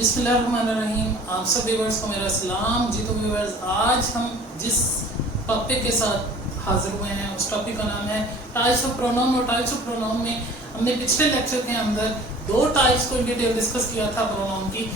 بسم اللہ الرحمن الرحیم. آپ سب ویورز کو میرا سلام. جی تو ویورز، آج ہم جس ٹاپک کے ساتھ حاضر ہوئے ہیں اس ٹاپک کا نام ہے ٹائپس آف پروناؤن. اور ٹائپس آف پروناؤن میں ہم نے پچھلے لیکچر کے اندر دو ٹائپس کو ان ڈیٹیل ڈسکس کیا تھا پروناؤن کی.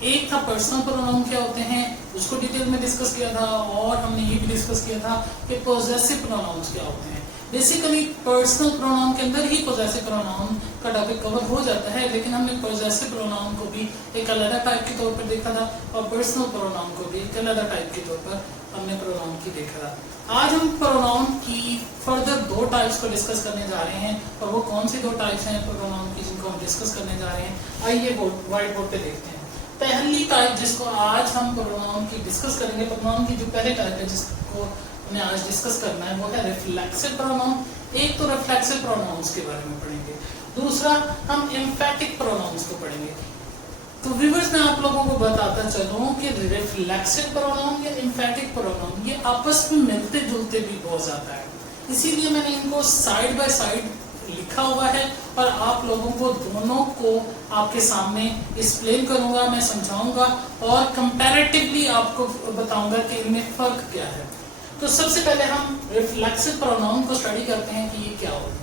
ایک تھا پرسنل پروناؤن کیا ہوتے ہیں، اس کو ڈیٹیل میں ڈسکس کیا تھا، اور ہم نے یہ بھی ڈسکس کیا تھا کہ پوزیسو پروناؤنس کیا ہوتے ہیں. بیسیکلی پرسنل پروناؤن کے اندر ہی پوزیسو پروناؤن کا ٹاپک کور ہو جاتا ہے، لیکن ہم نے پوزیسو پروناؤن کو بھی ایک علیحدہ ٹائپ کے طور پر دیکھا تھا اور پرسنل پروناؤن کو بھی ایک علیحدہ ٹائپ کے طور پر ہم نے پروناؤن کی دیکھا تھا. آج ہم پروناؤن کی فردر دو ٹائپس کو ڈسکس کرنے جا رہے ہیں، اور وہ کون سی دو ٹائپس ہیں پروناؤن کی جن کو ہم ڈسکس کرنے جا رہے ہیں. آئیے وائٹ بورڈ پہ دیکھتے ہیں. پہلی ٹائپ جس کو آج ہم پروناؤن کی ڈسکس کریں گے، پروناؤن کی جو پہلی ٹائپ ہے جس کو ہمیں آج ڈسکس کرنا ہے، وہ ہے ریفلیکسو پروناؤن. ایک تو ریفلیکسو پروناؤنس کے بارے میں پڑھیں گے، دوسرا ہم ایمفیٹک پروناؤنس کو پڑھیں گے. تو ویورز میں آپ لوگوں کو بتاتا چلوں کہ ریفلیکسو پروناؤن یا ایمفیٹک پروناؤن یہ آپس میں ملتے جلتے بھی بہت زیادہ ہے، اسی لیے میں نے ان کو سائڈ بائی سائڈ لکھا ہوا ہے اور آپ لوگوں کو دونوں کو آپ کے سامنے ایکسپلین کروں گا، میں سمجھاؤں گا اور کمپیریٹیولی آپ کو بتاؤں گا کہ ان میں فرق کیا ہے. تو سب سے پہلے ہم ریفلیکسو پروناؤن کو اسٹڈی کرتے ہیں کہ یہ کیا ہوتے ہیں.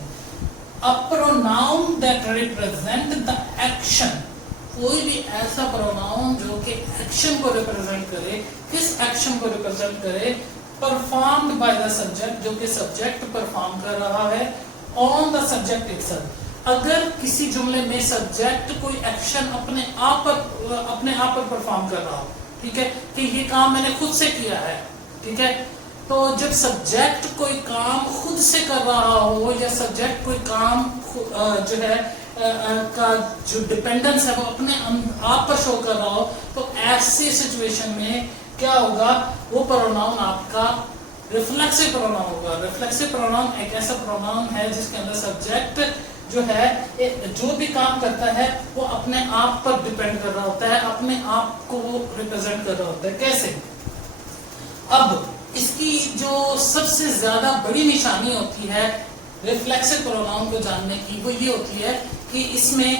A pronoun that represent the action، کوئی بھی ایسا پروناؤن جو کہ ایکشن کو ریپرزینٹ کرے. کس ایکشن کو ریپرزینٹ کرے؟ performed by the subject، جو کہ سبجیکٹ پرفارم کر رہا ہے on the subject itself. اگر کسی جملے میں سبجیکٹ کوئی ایکشن اپنے آپ پر پرفارم کر رہا ہو، ٹھیک ہے، کہ یہ کام میں نے خود سے کیا ہے، ٹھیک ہے، تو جب سبجیکٹ کوئی کام خود سے کر رہا ہو یا سبجیکٹ کوئی کام جو ہے کا جو ڈیپینڈنس ہے وہ اپنے آپ پر شو کر رہا ہو، تو ایسی سچویشن میں کیا ہوگا؟ وہ پروناؤن آپ کا ریفلیکسو پروناؤن ہوگا. ریفلیکسو پروناؤن ایک ایسا پروناؤن ہے جس کے اندر سبجیکٹ جو ہے جو بھی کام کرتا ہے وہ اپنے آپ پر ڈیپینڈ کر رہا ہوتا ہے، اپنے آپ کو وہ ریپرزینٹ کر رہا ہوتا ہے. کیسے؟ اب اس کی جو سب سے زیادہ بڑی نشانی ہوتی ہے ریفلیکسو پروناؤن کو جاننے کی، وہ یہ ہوتی ہے کہ اس میں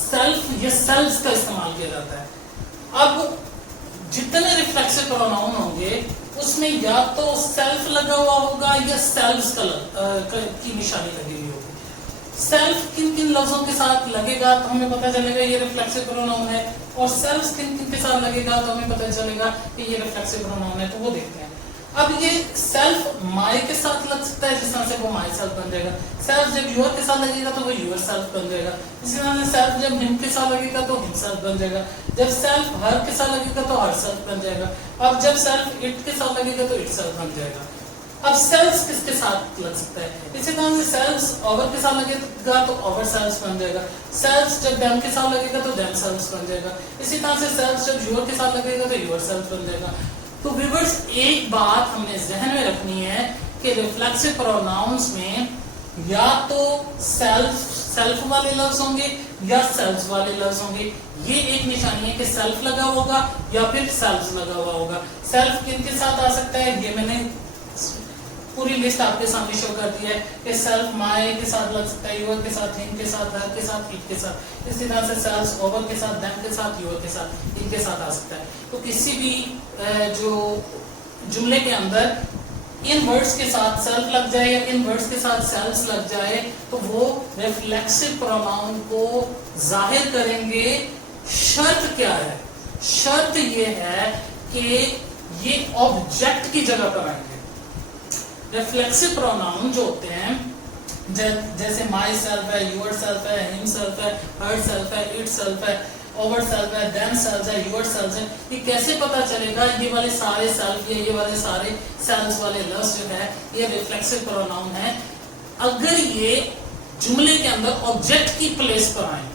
سیلف یا سیلز کا استعمال کیا جاتا ہے. اب جتنے ریفلیکسو پروناؤن ہوں گے اس میں یا تو سیلف لگا ہوا ہوگا یا سیلز کی نشانی لگی ہوئی ہوگی. سیلف کن کن لفظوں کے ساتھ لگے گا تو ہمیں پتہ چلے گا یہ ریفلیکسو پروناؤن ہے، اور سیلف کن کن کے ساتھ لگے گا تو ہمیں پتہ چلے گا کہ یہ ریفلیکسو پروناؤن ہے. تو وہ دیکھتے ہیں. اب یہ سیلف مائی کے ساتھ لگ سکتا ہے، جس طرح سے وہ مائی سیلف بن جائے گا. سیلف جب یور کے ساتھ لگے گا تو وہ یور سیلف بن جائے گا. اسی طرح سے سیلف جب ہم کے ساتھ لگے گا تو ہم سیلف بن جائے گا. جب سیلف ہر کے ساتھ لگے گا تو ہر سیلف بن جائے گا. اب جب سیلف اٹ کے ساتھ لگے گا تو اٹ سیلف بن جائے گا. اب سیلس کس کے ساتھ لگ سکتا ہے؟ اسی طرح سے سیلس اوور کے ساتھ لگے گا تو اوور سیلس بن جائے گا. سیلس جب دیم کے ساتھ لگے گا تو دیم سیلس بن جائے گا. اسی طرح سے سیلس جب یور کے ساتھ لگے گا تو یور سیلس بن جائے گا. تو ویورز ایک بات ہم نے ذہن میں رکھنی ہے کہ ریفلیکسو پروناؤنس میں یا تو سیلف والے لفظ ہوں گے یا سیلز والے لفظ ہوں گے. یہ ایک نشانی ہے کہ سیلف لگا ہوگا یا پھر سیلز لگا ہوا ہوگا. سیلف کن کے ساتھ آ سکتا ہے یہ میں نے پوری لسٹ آپ کے سامنے شو کر دی ہے کہ سیلف مائی کے ساتھ لگ سکتا ہے، یور کے ساتھ، ہم کے ساتھ، ہر کے ساتھ، اٹ کے ساتھ. اسی طرح سے سیلس اوور کے ساتھ، دیم کے ساتھ، یور کے ساتھ، ان کے ساتھ آ سکتا ہے. تو کسی بھی جو جملے کے اندر ان ورڈز کے ساتھ سیلف لگ جائے یا ان ورڈز کے ساتھ سیلس لگ جائے تو وہ ریفلیکسو پروناؤن کو ظاہر کریں گے. شرط کیا ہے؟ شرط یہ ہے کہ یہ آبجیکٹ کی جگہ پر آئیں گے. ریفلیکسو پروناؤن جو ہوتے ہیں جیسے مائی سیلف ہے، یور سیلف ہے، ہم سیلف ہے، ہر سیلف ہے، اٹ سیلف ہے، اوور سیلف ہے، دیم سیلف ہے، یور سیلف ہے. یہ کیسے پتا چلے گا یہ والے سارے سیلف یا یہ والے سارے سیلز والے لفظ جو ہے یہ ریفلیکسو پروناؤن ہے؟ اگر یہ جملے کے اندر آبجیکٹ کی پلیس پر آئیں،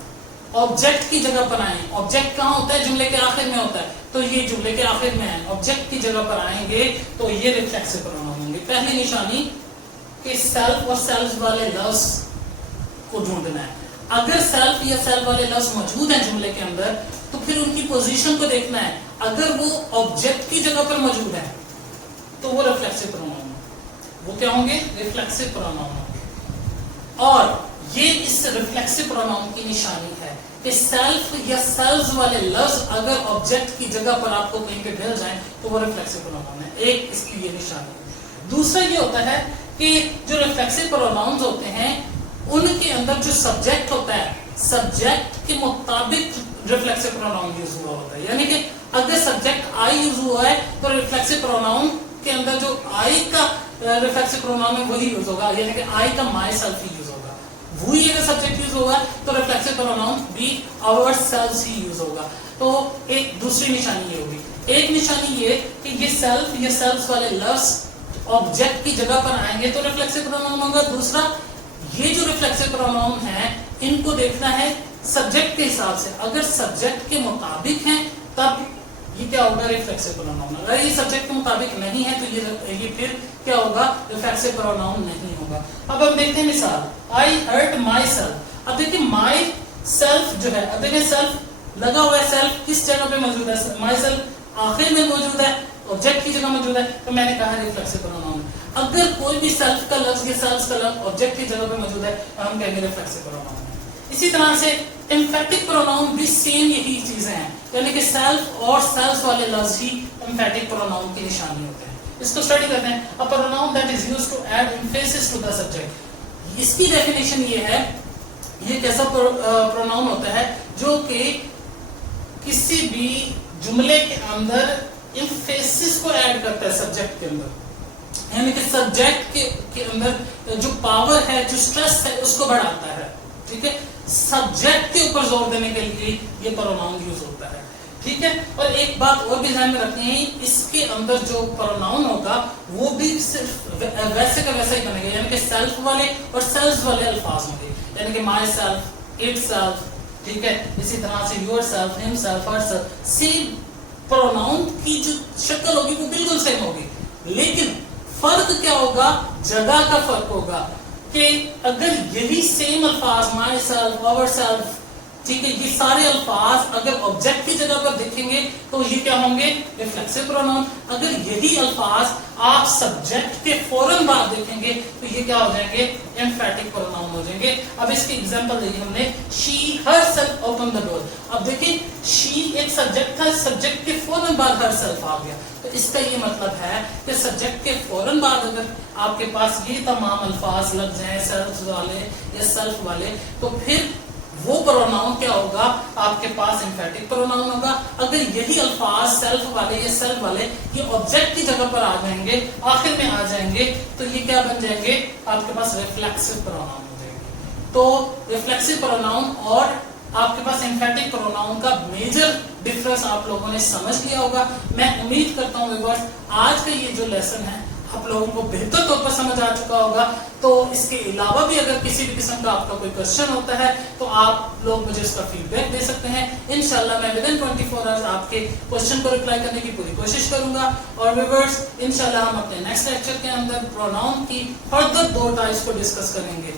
آبجیکٹ کی جگہ پر آئیں. آبجیکٹ کہاں ہوتا ہے؟ جملے کے آخر میں ہوتا ہے. تو یہ جملے کے آخر میں ہے، آبجیکٹ کی جگہ پر آئیں گے تو یہ ریفلیکسو پروناؤن ہوں گے. پہلی نشانی کہ سیلف اور سیلز والے لفظ کو ڈھونڈنا ہے. اگر سیلف یا سیلف والے لفظ موجود ہیں جملے کے اندر تو پھر ان کی پوزیشن کو دیکھنا ہے. اگر وہ آبجیکٹ کی جگہ پر موجود ہے تو وہ ریفلیکسو پروناؤن ہوں گے. وہ کیا ہوں گے؟ ریفلیکسو پروناؤن ہوں گے. اور یہ اس ریفلیکسو پروناؤن کی نشانی ہے کہ سیلف یا سیلز والے لفظ اگر آبجیکٹ کی جگہ پر آپ کو کہیں پہ ڈھل جائیں تو وہ ریفلیکسو پروناؤن ہے. ایک اس کی یہ نشانی ہے. دوسرا یہ ہوتا ہے کہ جو ریفلیکسو پروناؤنز ہوتے ہیں ان کے اندر جو سبجیکٹ ہوتا ہے سبجیکٹ کے مطابق ریفلیکسو پروناؤن یوز ہوا ہوتا ہے. یعنی کہ اگر سبجیکٹ آئی یوز ہوا ہے تو ریفلیکسو پروناؤن کے اندر جو آئی کا ریفلیکسو پروناؤن ہے وہی یوز ہوگا. یعنی کہ آئی کا مائی سیلف ہی یوز ہوگا. وہی اگر سبجیکٹ یوز ہوگا تو ریفلیکسو پروناؤن بھی آور سیلفز ہی یوز ہوگا. تو ایک دوسری نشانی یہ ہوگی. ایک نشانی یہ کہ یہ سیلف یا سیلفز والے لفظ آبجیکٹ کی جگہ پر آئیں گے تو ریفلیکسو پروناؤن ہوگا. دوسرا یہ جو ریفلیکسو پروناؤن ہیں ان کو دیکھنا ہے سبجیکٹ کے حساب سے. اگر سبجیکٹ کے مطابق ہیں تب یہ کیا ہوگا ریفلیکسو پروناؤن. اگر یہ سبجیکٹ کے مطابق نہیں ہے تو یہ پھر کیا ہوگا ریفلیکسو پروناؤن نہیں ہوگا. اب ہم دیکھتے ہیں مثال I hurt myself. اب دیکھیں مائی سیلف جو ہے اب دیکھیں سیلف لگا ہوا ہے. سیلف کس جگہ پہ موجود ہے مائی سیلف آخر میں موجود ہے آبجیکٹ کی جگہ موجود ہے تو میں نے کہا ریفلیکسو پروناؤن. اگر کوئی بھی سیلف کا لفظ یا سیلف کا لفظ آبجیکٹ کی جگہ پہ موجود ہے تو ہم کہیں گے ریفلیکسو پروناؤن. اسی طرح سے ایمفیٹک پروناؤن بھی سیم یہی چیزیں ہیں. یعنی کہ سیلف اور سیلف والے لفظ ہی ایمفیٹک پروناؤن کی نشانی ہوتے ہیں. اس کو اسٹڈی کرتے ہیں. A pronoun that is used to add emphasis to the subject. اس کی ڈیفینیشن یہ ہے یہ ایک ایسا پروناؤن ہوتا ہے جو کہ کسی بھی جملے کے اندر emphasis کو ایڈ کرتا ہے سبجیکٹ کے اندر. یعنی کہ سبجیکٹ کے اندر جو پاور ہے جو سٹریس ہے اس کو بڑھاتا ہے. ٹھیک ہے سبجیکٹ کے اوپر زور دینے کے لیے یہ پروناؤن یوز ہوتا ہے. ٹھیک ہے. اور ایک بات اور بھی ذہن میں رکھنی ہے اس کے اندر جو پروناؤن ہوگا وہ بھی صرف ویسے کا ویسا ہی بنے گا. یعنی کہ سیلف والے اور سیلف والے الفاظ ہوں گے. یعنی کہ مائی سیلف اٹ سیلف. ٹھیک ہے. اسی طرح سے یور سیلف ہم self her self. Same pronoun کی جو شکل ہوگی وہ بالکل سیم ہوگی لیکن فرق کیا ہوگا جگہ کا فرق ہوگا کہ اگر یہی سیم الفاظ مائی سیلف آور سیلف ٹھیک ہے یہ سارے الفاظ اگر آبجیکٹ کی جگہ پر دیکھیں گے تو یہ کیا ہوں گے ریفلیکسو پروناؤن. اگر یہی الفاظ آپ سبجیکٹ کے فوراً بعد دیکھیں گے تو یہ کیا ہو جائیں گے ایمفیٹک پروناؤن ہو جائیں گے. اب اس کی ایگزامپل دیکھیں ہم نے شی ہر سیلف اوپن دا ڈور. اب دیکھیں شی ایک سبجیکٹ تھا سبجیکٹ کے فوراً بعد ہر سیلف آ گیا تو اس کا یہ مطلب ہے کہ سبجیکٹ کے فوراً بعد اگر آپ کے پاس یہ تمام الفاظ لگ جائیں سیلف والے یا سیلف والے تو پھر وہ پروناؤن کیا ہوگا آپ کے پاس ایمفیٹک پروناؤن ہوگا. اگر یہی الفاظ سیلف والے یا سیلف والے یہ آبجیکٹ کی جگہ پر آ جائیں گے آخر میں آ جائیں گے تو یہ کیا بن جائیں گے آپ کے پاس ریفلیکسو پروناؤن ہو جائیں گے. تو ریفلیکسو پروناؤن اور آپ کے پاس ایمفیٹک پروناؤن کا میجر ڈفرنس آپ لوگوں نے سمجھ لیا ہوگا. میں امید کرتا ہوں ویورز آج کا یہ جو لیسن ہے آپ لوگوں کو بہتر طور پر سمجھ آ چکا ہوگا. تو اس کے علاوہ بھی اگر کسی بھی قسم کا آپ کا کوئی کوشچن ہوتا ہے تو آپ لوگ مجھے اس کا فیڈ بیک دے سکتے ہیں. انشاءاللہ میں ودن 24 آورز آپ کے کوشچن کو ریپلائی کرنے کی پوری کوشش کروں گا. اور ویورز انشاءاللہ ہم اپنے نیکسٹ لیکچر کے اندر پروناؤن کی فردر 2 ٹائپس کو ڈسکس کریں گے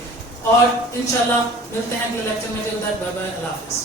اور انشاءاللہ ملتے ہیں اگلے لیکچر میں. Bye bye. اللہ حافظ.